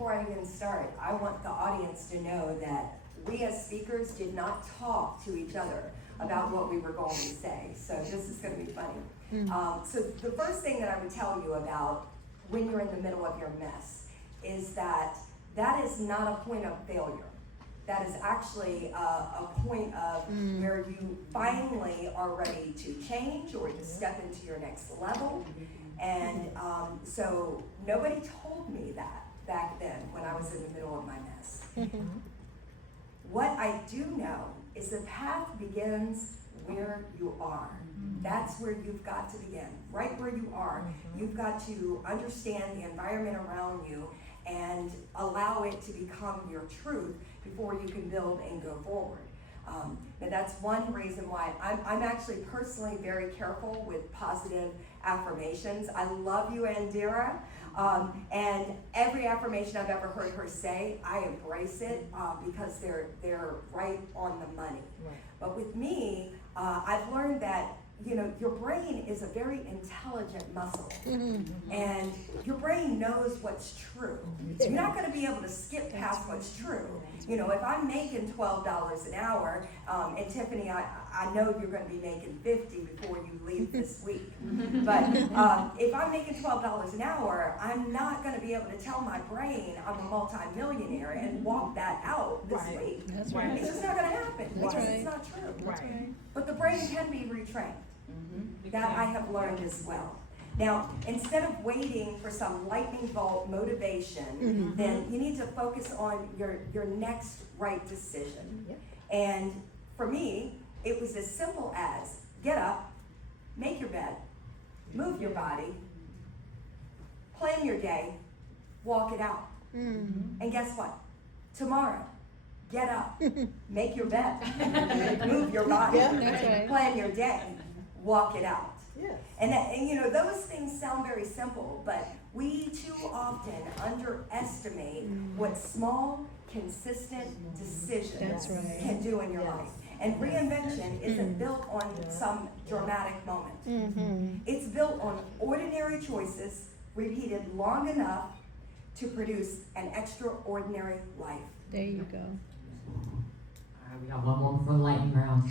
before I even start, I want the audience to know that we as speakers did not talk to each other about what we were going to say. So this is going to be funny. So the first thing that I would tell you about when you're in the middle of your mess is that that is not a point of failure. That is actually a point of where you finally are ready to change or to step into your next level. And so nobody told me that back then when I was in the middle of my mess. What I do know is the path begins where you are. That's where you've got to begin, right where you are. You've got to understand the environment around you and allow it to become your truth before you can build and go forward. Now that's one reason why I'm actually personally very careful with positive affirmations. I love you, Andira, and every affirmation I've ever heard her say, I embrace it because they're right on the money. Right. But with me, I've learned that your brain is a very intelligent muscle, and your brain knows what's true. You're not going to be able to skip past what's true. If I'm making $12 an hour, and Tiffany, I know you're going to be making $50 before you leave this week. But if I'm making $12 an hour, I'm not going to be able to tell my brain I'm a multimillionaire and walk that out this week. That's right. It's just not going to happen because it's not true. That's right. But the brain can be retrained. That I have learned as well. Now, instead of waiting for some lightning bolt motivation, then you need to focus on your next right decision. And for me, it was as simple as get up, make your bed, move your body, plan your day, walk it out. And guess what? Tomorrow, get up, make your bed, move your body, plan your day, walk it out. Yes. And those things sound very simple, but we too often underestimate what small, consistent decisions can do in your life. And reinvention isn't built on some dramatic moment. It's built on ordinary choices repeated long enough to produce an extraordinary life. There you go. All right, we got one more before the lightning round.